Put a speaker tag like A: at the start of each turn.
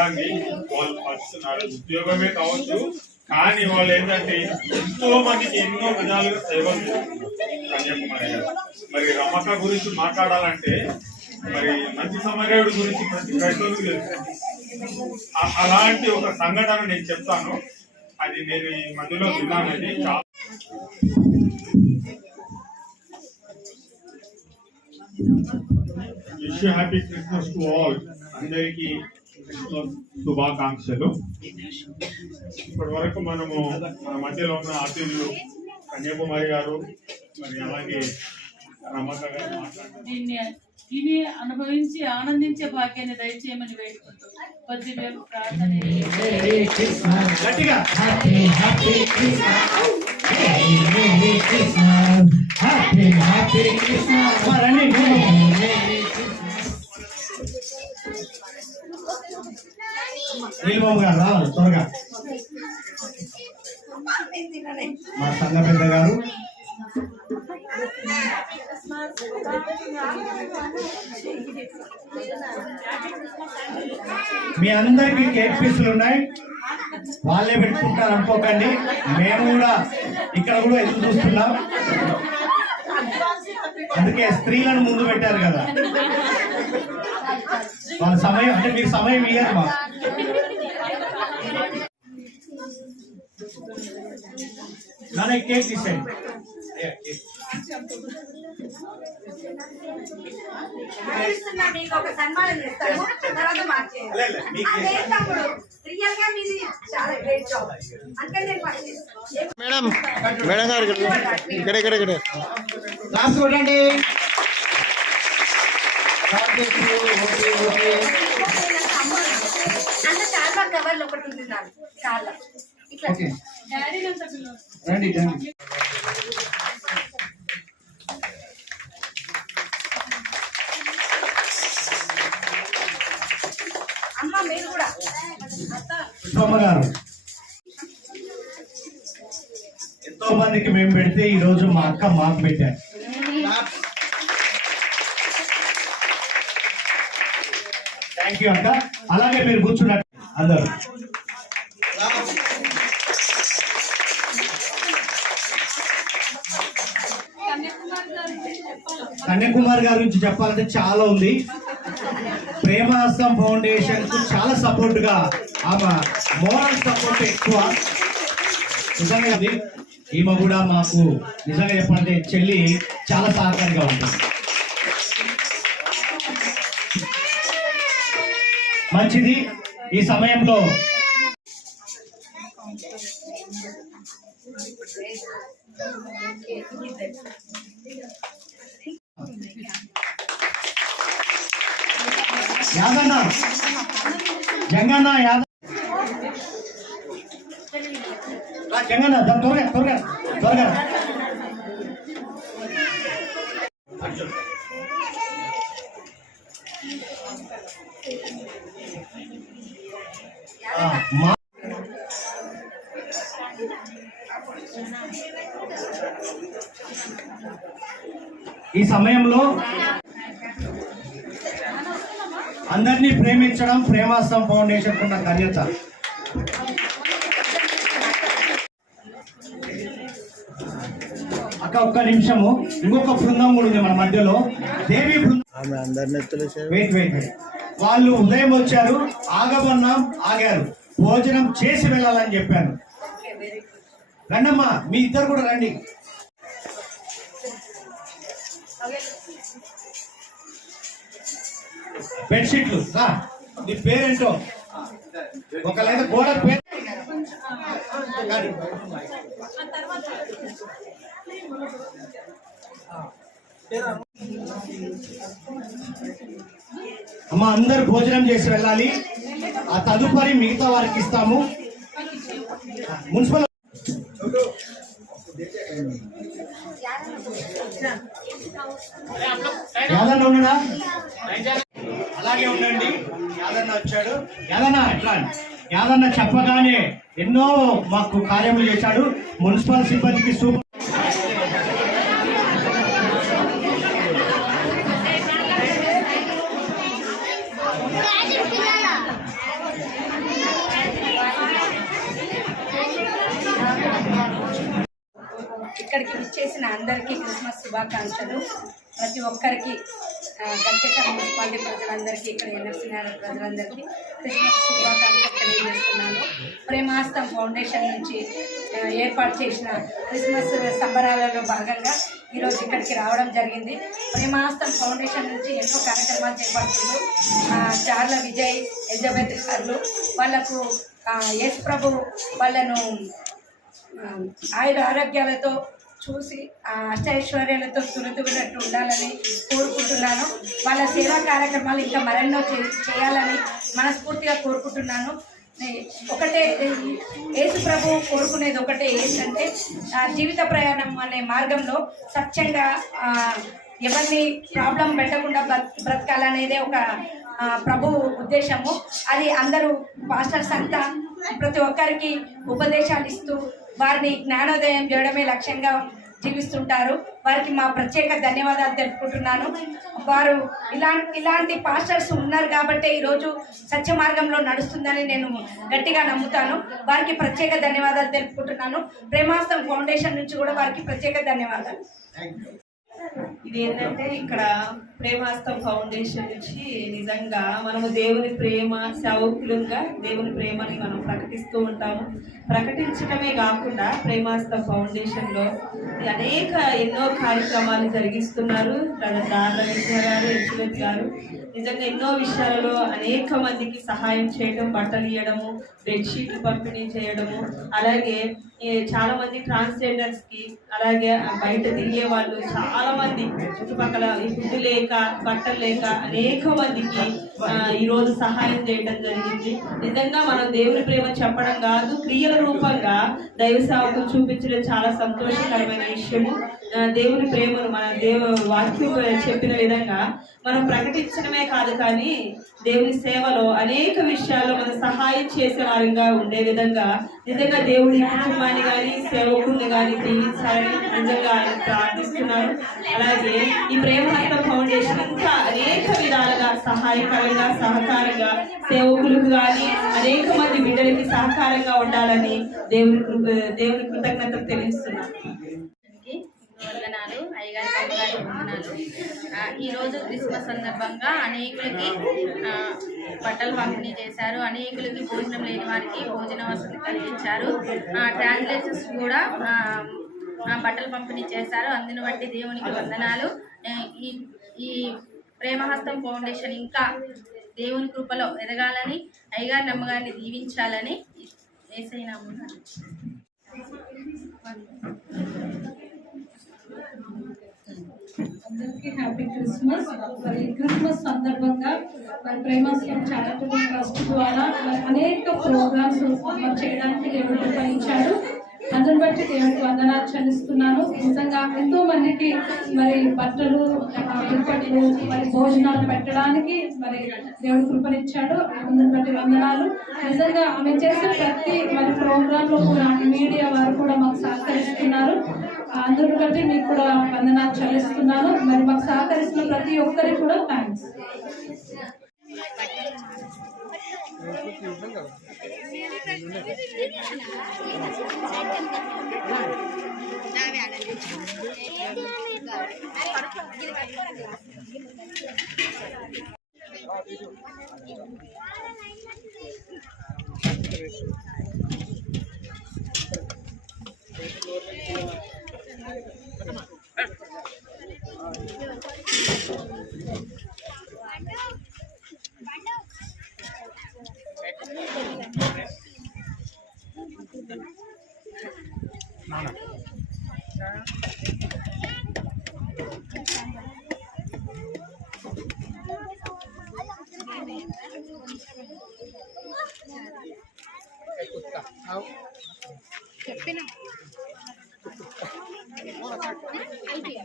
A: అర్థాన్ని వాళ్ళు పరుస్తున్నారు ఉద్యోగమే కావచ్చు కానీ వాళ్ళు ఏంటంటే ఎంతో మందికి ఎన్నో విధాలుగా సేవలు కన్యాకుమారి గారు. మరి రమక గురించి మాట్లాడాలంటే మరి మంచి సమరేవుడి గురించి ప్రతి క్రైస్తవులకు తెలుసు అలాంటి ఒక సంఘటన నేను చెప్తాను. అది నేను ఈ మధ్యలో విన్నాను. అది చాలా wish happy Christmas to all. అందరికీ శుభాకాంక్షలు. ఇప్పటి వరకు మనము మన మధ్యలో ఉన్న అతిథులు కన్యాకుమారి గారు మరి అలాగే రమక గారు
B: తిని అనుభవించి ఆనందించే భాగ్యాన్ని దయచేయమని వేడుకుంటూ
C: నీలబాబు గారు రావాలి త్వరగా. మా సంఘ పెద్ద గారు. మీ అందరికి కేక్ పీసులు ఉన్నాయి. వాళ్ళే పెట్టుకుంటారు అనుకోకండి. మేము కూడా ఇక్కడ కూడా ఎదురు చూస్తున్నాం. అందుకే స్త్రీలను ముందు పెట్టారు కదా. వాళ్ళ సమయం అంటే మీకు సమయం ఇయ్యారు మా
D: అందుకని నేను ఫస్ట్
E: మేడం మేడం గారు ఇక్కడ ఇక్కడ
F: క్లాస్.
D: అన్న చాలా కవర్లు ఒకటి చాలా ఇట్లా.
F: రండి
C: ఎంతో మందికి మేము పెడితే ఈ రోజు మా అక్క మాకు పెట్టారు. థ్యాంక్ యూ అక్క. అలాగే మీరు కూర్చున్నట్టు అందరు. కన్యాకుమారి గారి గురించి చెప్పాలంటే చాలా ఉంది. ప్రేమహస్తం ఫౌండేషన్కు చాలా సపోర్ట్గా ఆమె మోరల్ సపోర్ట్ ఎక్కువ. నిజంగా ఈమె కూడా మాకు నిజంగా చెప్పాలంటే చెల్లి చాలా సహకారంగా ఉంటుంది. మంచిది ఈ సమయంలో. యాదన్న జంగన్న యాద జంగన్న త్వరగా త్వరగా త్వరగా. మా ఈ సమయంలో అందరినీ ప్రేమించడం ప్రేమాస్తం ఫౌండేషన్ ఉన్న ఘనత అక్క ఒక్క నిమిషము. ఇంకొక బృందం కూడా ఉంది మన మధ్యలో. దేవి వెయిట్ వెయిట్ వాళ్ళు ఉదయం వచ్చారు ఆగమన్నాం ఆగారు. భోజనం చేసి వెళ్ళాలని చెప్పాను రండమ్మా మీ ఇద్దరు కూడా రండి. బెడ్షీట్లు. నీ పేరేంటో? ఒకళ్ళైతే గోడ పేరు అమ్మ అందరు భోజనం చేసి వెళ్ళాలి. ఆ తదుపరి మిగతా వారికి ఇస్తాము. మున్సిపల్ యాదన్న ఉన్నాడా? అలాగే ఉండండి. యాదన్న వచ్చాడు. యాదన్న ఎట్లా? యాదన్న చెప్పగానే ఎన్నో మాకు కార్యములు చేశాడు. మున్సిపల్ సిబ్బందికి సూపర్
D: ఇక్కడికి విచ్చేసిన అందరికీ క్రిస్మస్ శుభాకాంక్షలు. ప్రతి ఒక్కరికి ఆ, మున్సిపాలిటీ ప్రజలందరికీ ఇక్కడ ఎన్ఎఫ్సీ ప్రజలందరికీ క్రిస్మస్ శుభాకాంక్షలు తెలియజేస్తున్నాను. ప్రేమాస్తం ఫౌండేషన్ నుంచి ఏర్పాటు చేసిన క్రిస్మస్ సంబరాలలో భాగంగా ఈరోజు ఇక్కడికి రావడం జరిగింది. ప్రేమాస్తం ఫౌండేషన్ నుంచి ఎన్నో కార్యక్రమాలు చేపడుతుంది చార్ల విజయ్ ఎలిజబెత్ గారు వాళ్ళకు ఆ, ప్రభు వాళ్ళను ఆయుర ఆరోగ్యాలతో చూసి అష్టైశ్వర్యాలతో తులతున్నట్టు ఉండాలని కోరుకుంటున్నాను. వాళ్ళ సేవా కార్యక్రమాలు ఇంకా మరెన్నో చే- చేయాలని మనస్ఫూర్తిగా కోరుకుంటున్నాను. ఒకటే యేసు ప్రభు కోరుకునేది ఒకటే ఏంటంటే జీవిత ప్రయాణం అనే మార్గంలో సత్యంగా ఎవరిని ప్రాబ్లం పెట్టకుండా బ్రతకాలనేదే ఒక ప్రభు ఉద్దేశము. అది అందరూ పాస్టర్స్ అంతా ప్రతి ఒక్కరికి ఉపదేశాలు ఇస్తూ వారిని జ్ఞానోదయం చేయడమే లక్ష్యంగా జీవిస్తుంటారు. వారికి మా ప్రత్యేక ధన్యవాదాలు తెలుపుకుంటున్నాను. వారు ఇలాంటి ఇలాంటి పాస్టర్స్ ఉన్నారు కాబట్టి ఈరోజు సత్య మార్గంలో నడుస్తుందని నేను గట్టిగా నమ్ముతాను. వారికి ప్రత్యేక ధన్యవాదాలు తెలుపుకుంటున్నాను. ప్రేమాస్తం ఫౌండేషన్ నుంచి కూడా వారికి ప్రత్యేక ధన్యవాదాలు.
G: ఇది ఏంటంటే ఇక్కడ ప్రేమాస్తం ఫౌండేషన్ నుంచి నిజంగా మనము దేవుని ప్రేమ సేవకులుగా దేవుని ప్రేమని మనం ప్రకటిస్తూ ఉంటాము. ప్రకటించడమే కాకుండా ప్రేమాస్తం ఫౌండేషన్లో అనేక ఎన్నో కార్యక్రమాలు జరిగిస్తున్నారు. దారవేశ్వర గారు ఎలిజబెత్ గారు. నిజంగా ఎన్నో విషయాలలో అనేక మందికి సహాయం చేయడం బట్టలు ఇవ్వడము బెడ్షీట్లు పంపిణీ చేయడము అలాగే చాలా మంది ట్రాన్స్జెండర్స్కి అలాగే బయట తిరిగే వాళ్ళు చాలా మంది చుట్టుపక్కల ఫుడ్ లేక బట్టలు లేక అనేక మందికి ఈ రోజు సహాయం చేయడం జరిగింది. నిజంగా మనం దేవుని ప్రేమ చెప్పడం కాదు క్రియల రూపంగా దైవ సేవకులు చూపించడం చాలా సంతోషకరమైన విషయము. దేవుని ప్రేమను మన దేవ వాక్యం చెప్పిన విధంగా మనం ప్రకటించడమే కాదు కానీ దేవుని సేవలో అనేక విషయాల్లో మనం సహాయం చేసే వారంగా ఉండే విధంగా నిజంగా దేవుడి కుటుంబాన్ని కానీ సేవకుల్ని కానీ దీవించాలని నిజంగా ఆయన ప్రార్థిస్తున్నారు అలాగే ఈ ప్రేమహస్త ఫౌండేషన్ ఇంకా అనేక విధాలుగా సహాయకరంగా సహకారంగా సేవకులకు కానీ అనేక మంది బిడ్డలకి సహకారంగా ఉండాలని దేవుని దేవుని కృతజ్ఞతలు తెలుస్తున్నాను
H: అయ్యగారి అమ్మగారి వందనాలు ఈరోజు క్రిస్మస్ సందర్భంగా అనేకులకి బట్టలు పంపిణీ చేశారు. అనేకులకి భోజనం లేని వారికి భోజన వసతి కలిగించారు ట్రాన్స్లేషన్స్ కూడా బట్టలు పంపిణీ చేశారు. అందుని బట్టి దేవునికి వందనాలు. ఈ ఈ ప్రేమహస్తం ఫౌండేషన్ ఇంకా దేవుని కృపలో ఎదగాలని అయ్యగారి అమ్మగారిని దీవించాలని వేసైనాము
B: అందరికీ హ్యాపీ క్రిస్మస్. మరి క్రిస్మస్ సందర్భంగా మరి ప్రేమాశ్రం చారిటబుల్ ట్రస్ట్ ద్వారా అనేక ప్రోగ్రామ్స్ మరి చేయడానికి దేవుడు నిర్వహించాడు అందరిని బట్టి దేవుడికి వందనాలు చెల్లిస్తున్నాను. నిజంగా ఎంతో మందికి మరి బట్టలు దుప్పట్లు మరి భోజనాలు పెట్టడానికి మరి దేవుడు కృపనిచ్చాడు అందరిని బట్టి వందనాలు. నిజంగా ఆమె చేసిన ప్రతి మరి ప్రోగ్రామ్లో కూడా మీడియా వారు కూడా మాకు సహకరిస్తున్నారు. అందరూ బట్టి మీకు కూడా వందనాలు చెల్లిస్తున్నాను మరి మాకు సహకరిస్తున్న ప్రతి ఒక్కరికి కూడా థ్యాంక్స్
I: Thank you. చెప్పినా అయిపోయా